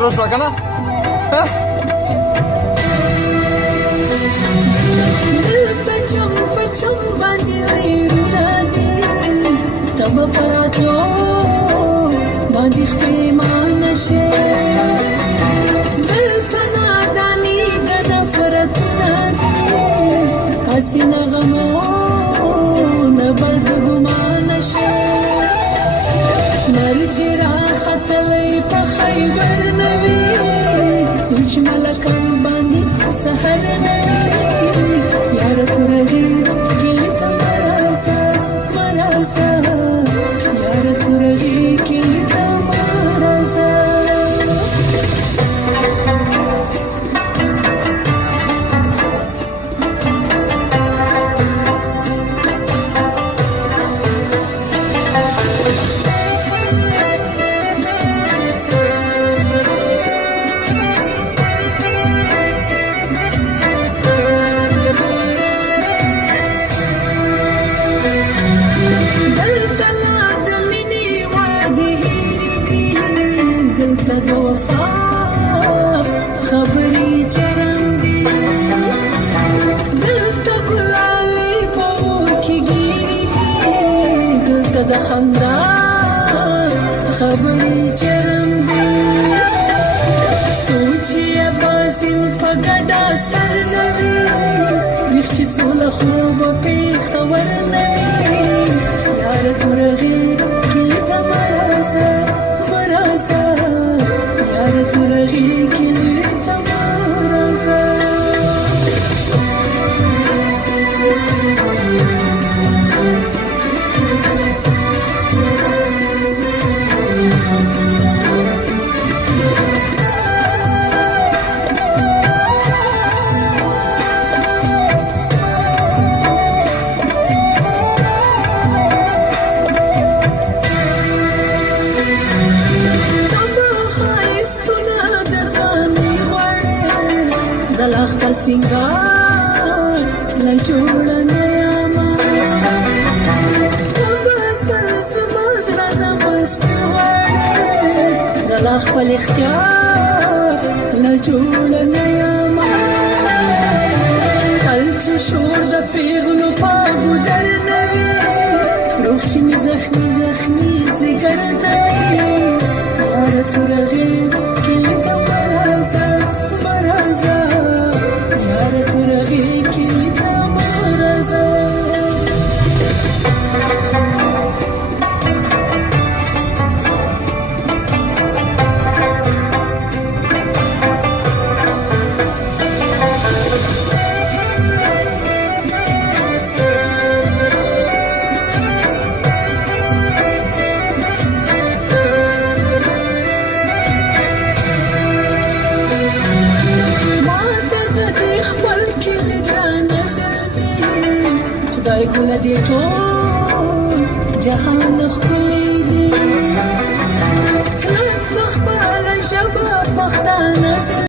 شروع شوه که نه دلته چم په چم باندې غیرونه دي ته به په راتلو باندې پښېمانه شې دلته ناداني د نفرتونه دي هسې نغمونه به د ګمانه شې مرج راختلی په خیبر نه وي سوچ ملکم باندې سحر نه وي یاره تورهی کلي ته مراسه مراسه یاره تورهی کلي ته مراسه د وفا خبرې چرندې دلته ګلالې په اور کې ګیرې دلته د خندا خبرې چرندې سوچ یې باسم په ګډا سر نه وي ویښ چې څوله خوبه پېښور نه وي یاره تورغې کلي ته مراسه مراسه تورغی کلی ته مراسه زلا خپل سنگار لا جوړه نه یاما تر زما زړه نه مست وړې زلا خپل اختیار لا جوړه نه یاما کل چې شور د پیغلو په ګودر نه وي روح چې مې زخمي زخمي ځګر نه وي یاره تورغې کلي ته مراسه مراسه یاره تورغې کلي ته مراسه خدای ګل دې ټول جهان